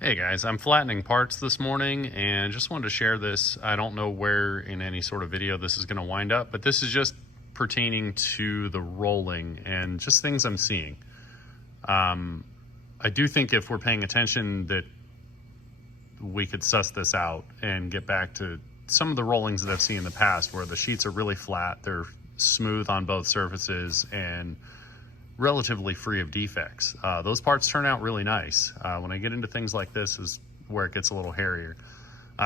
Hey guys, I'm flattening parts this morning and just wanted to share this. I don't know where in any sort of video this is going to wind up, but this is just pertaining to the rolling and just things I'm seeing. I do think if we're paying attention that we could suss this out and get back to some of the rollings that I've seen in the past where the sheets are really flat, they're smooth on both surfaces and relatively free of defects. Those parts turn out really nice. When I get into things like this is where it gets a little hairier.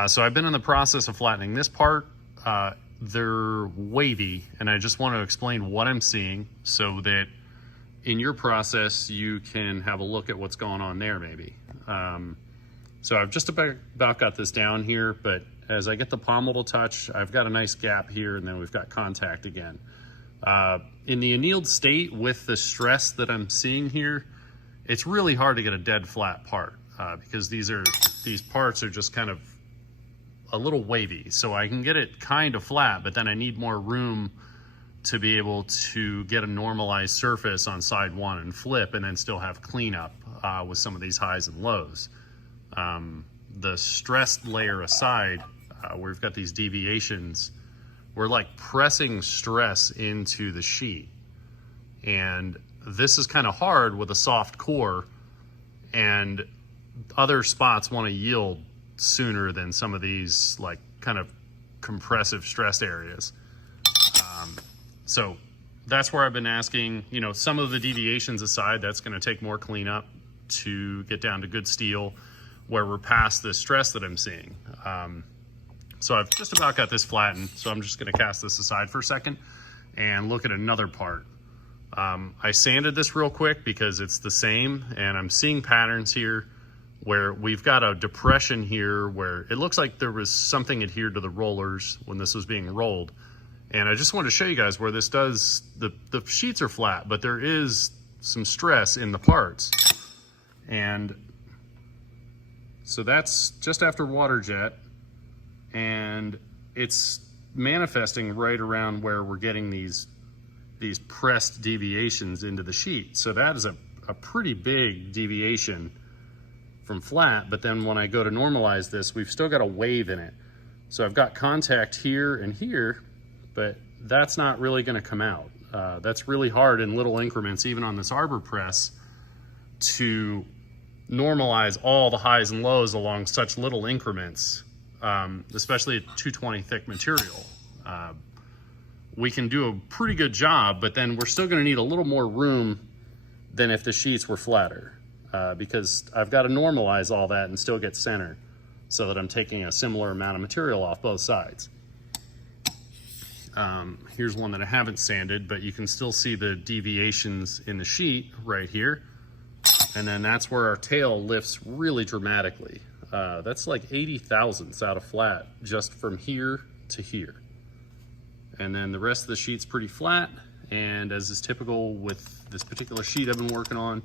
So I've been in the process of flattening this part. They're wavy, and I just want to explain what I'm seeing so that in your process you can have a look at what's going on there maybe. So I've just about got this down here, but as I get the pommel to touch, I've got a nice gap here, and then we've got contact again. In the annealed state with the stress that I'm seeing here, it's really hard to get a dead flat part because these parts are just kind of a little wavy. So I can get it kind of flat, but then I need more room to be able to get a normalized surface on side one and flip and then still have cleanup with some of these highs and lows. The stressed layer aside, where we've got these deviations, we're like pressing stress into the sheet. And this is kind of hard with a soft core, and other spots want to yield sooner than some of these like kind of compressive stressed areas. So that's where I've been asking, you know, some of the deviations aside, that's going to take more cleanup to get down to good steel where we're past the stress that I'm seeing. So I've just about got this flattened, so I'm just gonna cast this aside for a second and look at another part. I sanded this real quick because it's the same, and I'm seeing patterns here where we've got a depression here where it looks like there was something adhered to the rollers when this was being rolled. And I just wanted to show you guys where this does, the sheets are flat, but there is some stress in the parts. And so that's just after water jet. And it's manifesting right around where we're getting these pressed deviations into the sheet. So that is a pretty big deviation from flat, but then when I go to normalize this, we've still got a wave in it. So I've got contact here and here, but that's not really gonna come out. That's really hard in little increments, even on this arbor press, to normalize all the highs and lows along such little increments. Especially a 220 thick material. We can do a pretty good job, but then we're still gonna need a little more room than if the sheets were flatter, because I've got to normalize all that and still get center so that I'm taking a similar amount of material off both sides. Here's one that I haven't sanded, but you can still see the deviations in the sheet right here. And then that's where our tail lifts really dramatically. That's like 80 thousandths out of flat just from here to here. And then the rest of the sheet's pretty flat, and as is typical with this particular sheet I've been working on,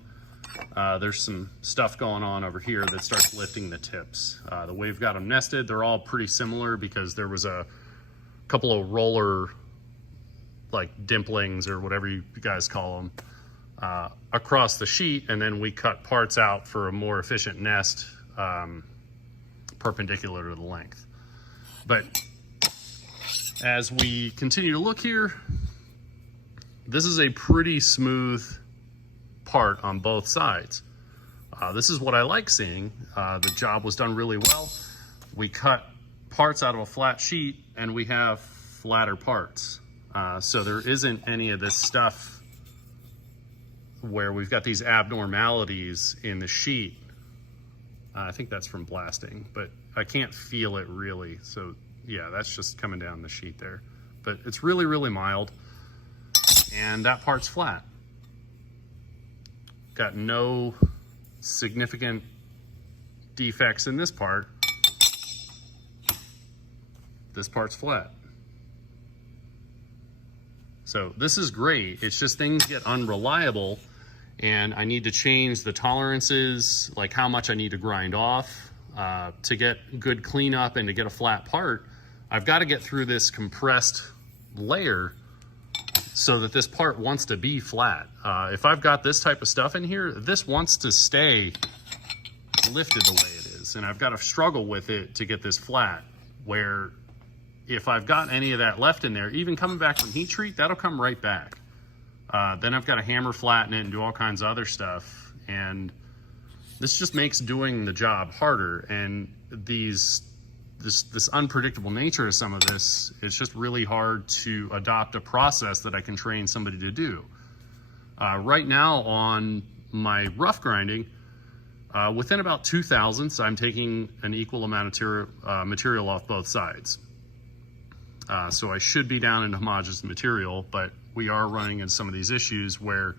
there's some stuff going on over here that starts lifting the tips. The way we've got them nested, they're all pretty similar because there was a couple of roller like dimplings or whatever you guys call them across the sheet, and then we cut parts out for a more efficient nest perpendicular to the length. But as we continue to look here, this is a pretty smooth part on both sides. This is what I like seeing. The job was done really well. We cut parts out of a flat sheet and we have flatter parts. So there isn't any of this stuff where we've got these abnormalities in the sheet. I think that's from blasting, but I can't feel it really. So yeah, that's just coming down the sheet there. But it's really, really mild. And that part's flat. Got no significant defects in this part. This part's flat. So this is great. It's just things get unreliable, and I need to change the tolerances, like how much I need to grind off to get good cleanup and to get a flat part. I've got to get through this compressed layer so that this part wants to be flat. If I've got this type of stuff in here, this wants to stay lifted the way it is, and I've got to struggle with it to get this flat, where if I've got any of that left in there, even coming back from heat treat, that'll come right back. Then I've got to hammer flatten it and do all kinds of other stuff, and this just makes doing the job harder. And this unpredictable nature of some of this, it's just really hard to adopt a process that I can train somebody to do. Right now on my rough grinding, within about 2 thousandths, I'm taking an equal amount of material off both sides. So I should be down into homogeneous material, but we are running into some of these issues where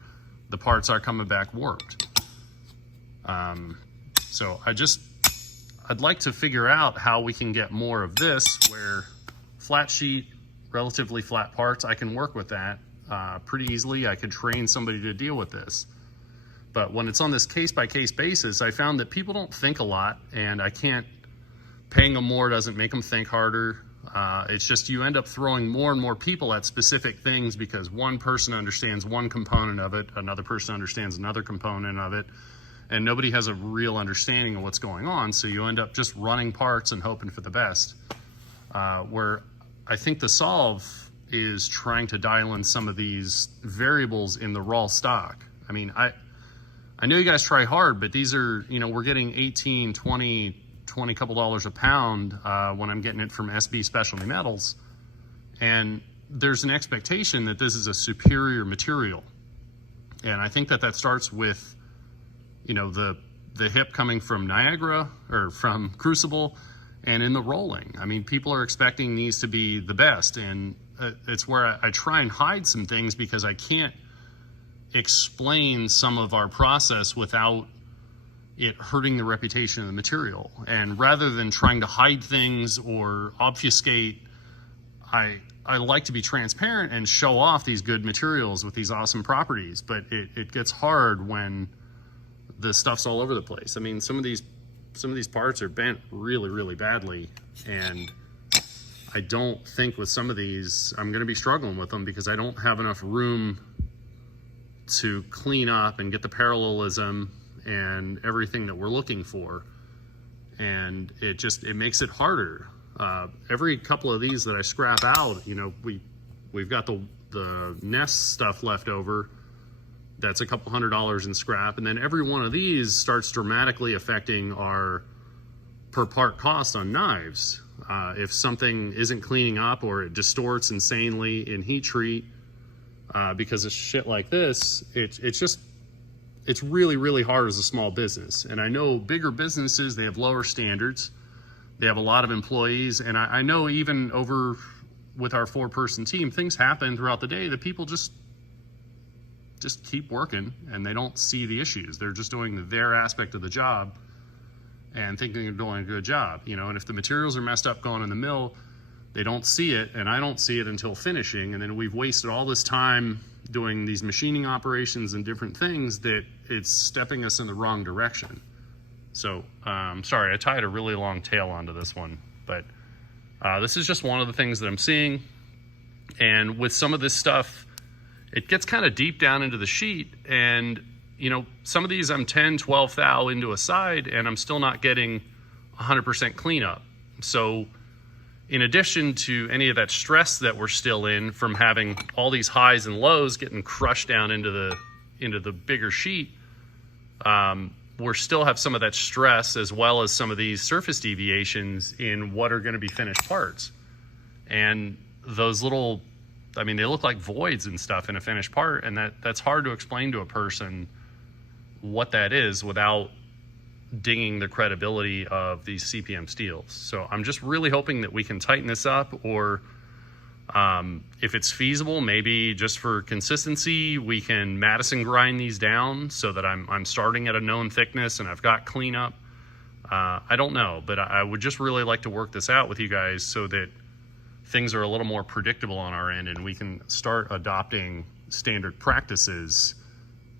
the parts are coming back warped. So I'd like to figure out how we can get more of this, where flat sheet, relatively flat parts, I can work with that pretty easily. I could train somebody to deal with this. But when it's on this case-by-case basis, I found that people don't think a lot, and paying them more doesn't make them think harder. It's just you end up throwing more and more people at specific things because one person understands one component of it, another person understands another component of it, and nobody has a real understanding of what's going on, so you end up just running parts and hoping for the best. Where I think the solve is trying to dial in some of these variables in the raw stock. I mean, I know you guys try hard, but these are, we're getting 18, 20 couple dollars a pound when I'm getting it from SB Specialty Metals. And there's an expectation that this is a superior material. And I think that starts with, the hip coming from Niagara or from Crucible and in the rolling. I mean, people are expecting these to be the best. And it's where I try and hide some things because I can't explain some of our process without it hurting the reputation of the material. And rather than trying to hide things or obfuscate, I like to be transparent and show off these good materials with these awesome properties, but it gets hard when the stuff's all over the place. I mean, some of these parts are bent really, really badly, and I don't think with some of these I'm going to be struggling with them because I don't have enough room to clean up and get the parallelism and everything that we're looking for. And it makes it harder. Every couple of these that I scrap out, we've got the nest stuff left over. That's a couple $100 in scrap. And then every one of these starts dramatically affecting our per part cost on knives. If something isn't cleaning up or it distorts insanely in heat treat, because of shit like this, it's really, really hard as a small business. And I know bigger businesses, they have lower standards. They have a lot of employees. And I know even over with our 4-person team, things happen throughout the day that people just keep working and they don't see the issues. They're just doing their aspect of the job and thinking they're doing a good job. And if the materials are messed up going in the mill, they don't see it, and I don't see it until finishing. And then we've wasted all this time doing these machining operations and different things that it's stepping us in the wrong direction. So, sorry, I tied a really long tail onto this one, but this is just one of the things that I'm seeing. And with some of this stuff, it gets kind of deep down into the sheet, and some of these I'm 10, 12 thou into a side, and I'm still not getting 100% cleanup. So in addition to any of that stress that we're still in from having all these highs and lows getting crushed down into the bigger sheet, we still have some of that stress as well as some of these surface deviations in what are going to be finished parts. And those little, they look like voids and stuff in a finished part, and that's hard to explain to a person what that is without dinging the credibility of these CPM steels. So I'm just really hoping that we can tighten this up, or if it's feasible, maybe just for consistency, we can Madison grind these down so that I'm starting at a known thickness and I've got cleanup. I don't know, but I would just really like to work this out with you guys so that things are a little more predictable on our end and we can start adopting standard practices,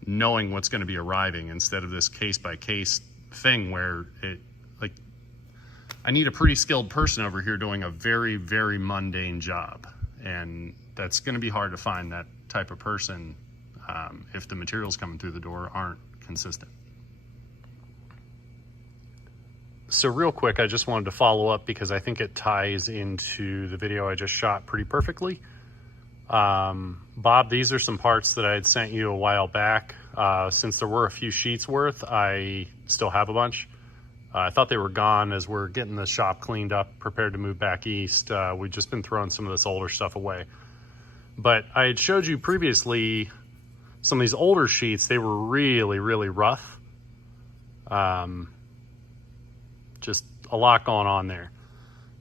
knowing what's going to be arriving instead of this case-by-case thing where I need a pretty skilled person over here doing a very, very mundane job, and that's going to be hard to find that type of person if the materials coming through the door aren't consistent. So real quick, I just wanted to follow up because I think it ties into the video I just shot pretty perfectly. Bob, these are some parts that I had sent you a while back. Since there were a few sheets worth, I still have a bunch. I thought they were gone as we're getting the shop cleaned up, prepared to move back east. We've just been throwing some of this older stuff away. But I had showed you previously some of these older sheets. They were really, really rough. Just a lot going on there.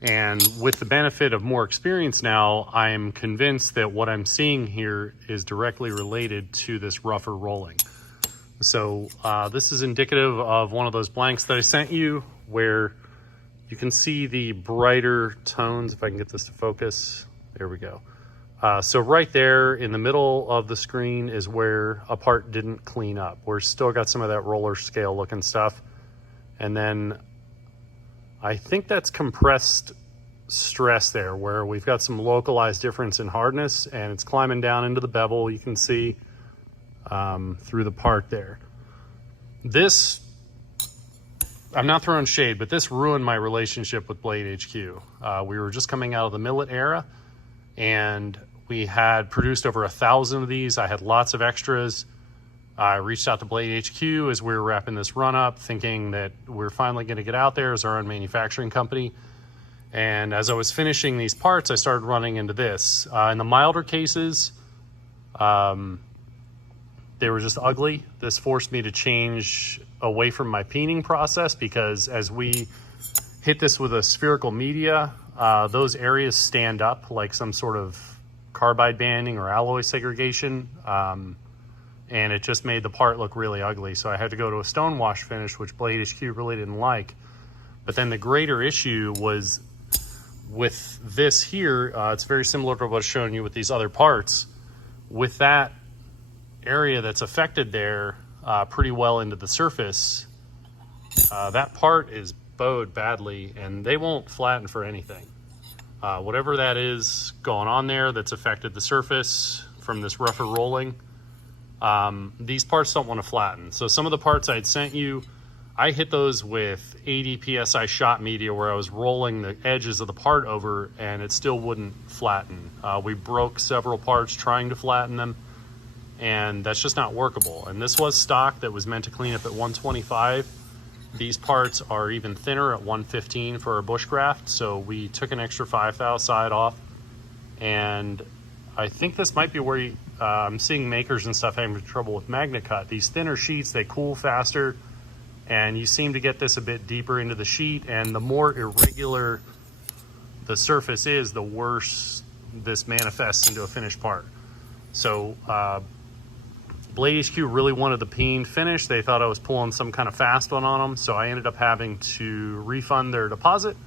And with the benefit of more experience now, I'm convinced that what I'm seeing here is directly related to this rougher rolling. So this is indicative of one of those blanks that I sent you where you can see the brighter tones. If I can get this to focus, there we go. So right there in the middle of the screen is where a part didn't clean up. We're still got some of that roller scale looking stuff. And then I think that's compressed stress there, where we've got some localized difference in hardness, and it's climbing down into the bevel. You can see through the part there. This, I'm not throwing shade, but this ruined my relationship with Blade HQ. We were just coming out of the millet era, and we had produced over 1,000 of these. I had lots of extras. I reached out to Blade HQ as we were wrapping this run up, thinking that we're finally going to get out there as our own manufacturing company. And as I was finishing these parts, I started running into this. In the milder cases, they were just ugly. This forced me to change away from my peening process, because as we hit this with a spherical media, those areas stand up like some sort of carbide banding or alloy segregation. And it just made the part look really ugly. So I had to go to a stone wash finish, which Blade HQ really didn't like. But then the greater issue was with this here. It's very similar to what I was showing you with these other parts. With that area that's affected there pretty well into the surface, that part is bowed badly, and they won't flatten for anything. Whatever that is going on there that's affected the surface from this rougher rolling, these parts don't want to flatten. So some of the parts I'd sent you, I hit those with 80 PSI shot media where I was rolling the edges of the part over, and it still wouldn't flatten. We broke several parts trying to flatten them, and that's just not workable. And this was stock that was meant to clean up at 125. These parts are even thinner at 115 for a bushcraft, so we took an extra 5 thou side off. And I think this might be where I'm seeing makers and stuff having trouble with magnet cut. These thinner sheets, they cool faster, and you seem to get this a bit deeper into the sheet, and the more irregular the surface is, the worse this manifests into a finished part. So Blade HQ really wanted the peen finish. They thought I was pulling some kind of fast one on them, so I ended up having to refund their deposit,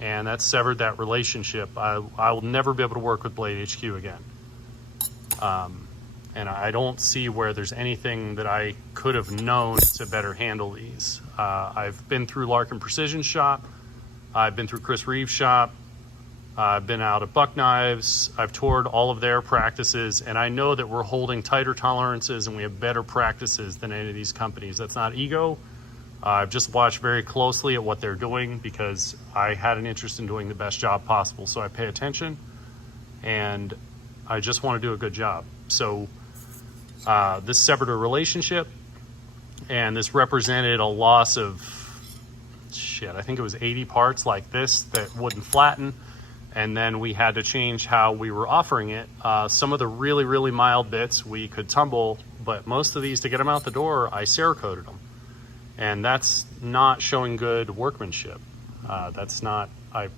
and that severed that relationship. I will never be able to work with Blade HQ again. And I don't see where there's anything that I could have known to better handle these. I've been through Larkin Precision shop. I've been through Chris Reeves' shop. I've been out at Buck Knives. I've toured all of their practices, and I know that we're holding tighter tolerances and we have better practices than any of these companies. That's not ego. I've just watched very closely at what they're doing because I had an interest in doing the best job possible. So I pay attention, and I just want to do a good job. So this severed a relationship, and this represented a loss of, I think it was 80 parts like this that wouldn't flatten. And then we had to change how we were offering it. Some of the really, really mild bits we could tumble, but most of these, to get them out the door, I Cerakoted them. And that's not showing good workmanship. That's not, I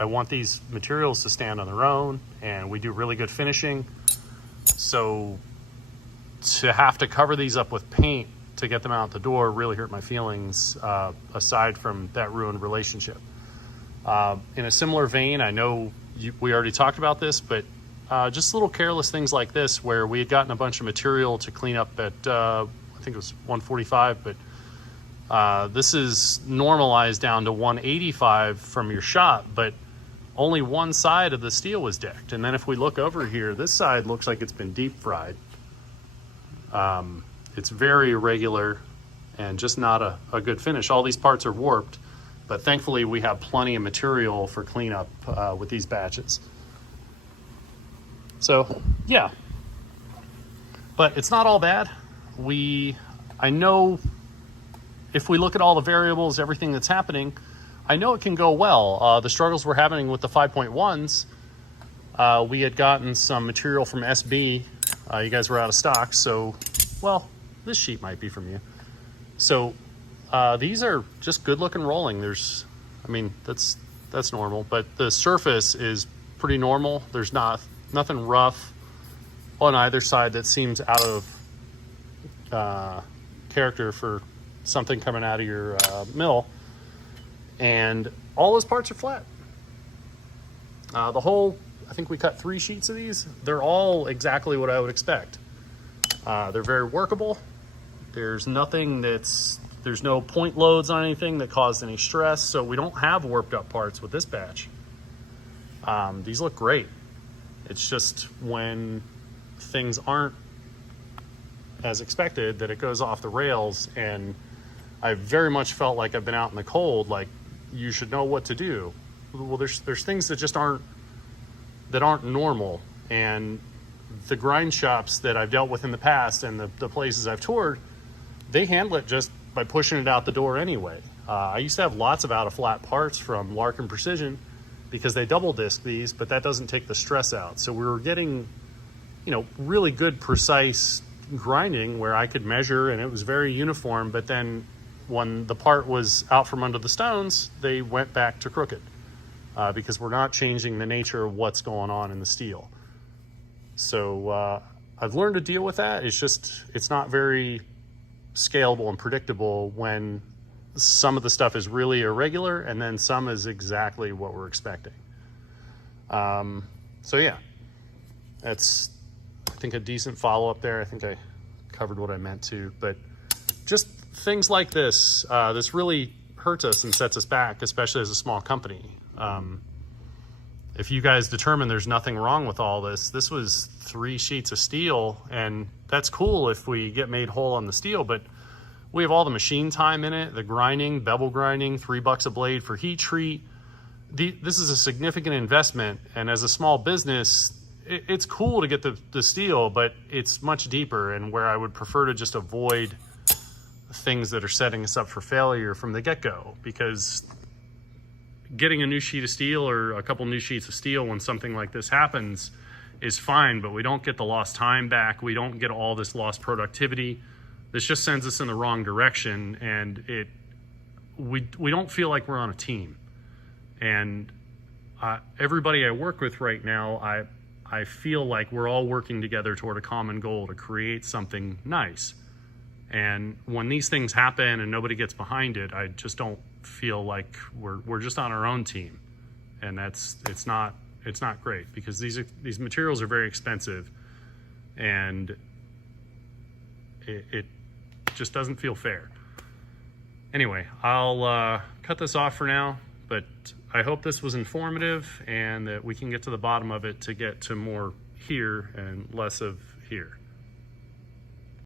want these materials to stand on their own, and we do really good finishing. So to have to cover these up with paint to get them out the door really hurt my feelings, aside from that ruined relationship. In a similar vein, I know we already talked about this, but just little careless things like this, where we had gotten a bunch of material to clean up at, I think it was 145, but this is normalized down to 185 from your shop, but only one side of the steel was decked. And then if we look over here, this side looks like it's been deep fried. It's very irregular and just not a good finish. All these parts are warped, But thankfully we have plenty of material for cleanup with these batches. So yeah, but it's not all bad. I know if we look at all the variables, everything that's happening, I know it can go well. The struggles we're having with the 5.1s, we had gotten some material from SB. You guys were out of stock, so, well, this sheet might be from you. So these are just good looking rolling. That's normal, but the surface is pretty normal. There's nothing rough on either side that seems out of character for something coming out of your mill. And all those parts are flat. I think we cut 3 sheets of these. They're all exactly what I would expect. They're very workable. There's no point loads on anything that caused any stress, so we don't have warped up parts with this batch. These look great. It's just when things aren't as expected that it goes off the rails, and I very much felt like I've been out in the cold, like you should know what to do. Well, there's things that just aren't normal, and the grind shops that I've dealt with in the past and the places I've toured, they handle it just by pushing it out the door anyway. I used to have lots of out of flat parts from Larkin Precision because they double disc these, but that doesn't take the stress out. So we were getting, really good precise grinding where I could measure and it was very uniform, but then when the part was out from under the stones, they went back to crooked because we're not changing the nature of what's going on in the steel. So I've learned to deal with that. It's not very scalable and predictable when some of the stuff is really irregular and then some is exactly what we're expecting. So yeah, that's, I think, a decent follow-up there. I think I covered what I meant to, but just things like this, this really hurts us and sets us back, especially as a small company. If you guys determine there's nothing wrong with all this was 3 sheets of steel, and that's cool if we get made whole on the steel, but we have all the machine time in it, the grinding, bevel grinding, $3 a blade for heat treat. This is a significant investment, and as a small business, it's cool to get the steel, but it's much deeper, and where I would prefer to just avoid things that are setting us up for failure from the get-go, because getting a new sheet of steel or a couple new sheets of steel when something like this happens is fine, but we don't get the lost time back. We don't get all this lost productivity. This just sends us in the wrong direction, and we don't feel like we're on a team. And everybody I work with right now, I feel like we're all working together toward a common goal to create something nice. And when these things happen and nobody gets behind it, I just don't feel like we're just on our own team. And it's not great, because these materials are very expensive, and it just doesn't feel fair. Anyway, I'll cut this off for now, but I hope this was informative and that we can get to the bottom of it to get to more here and less of here.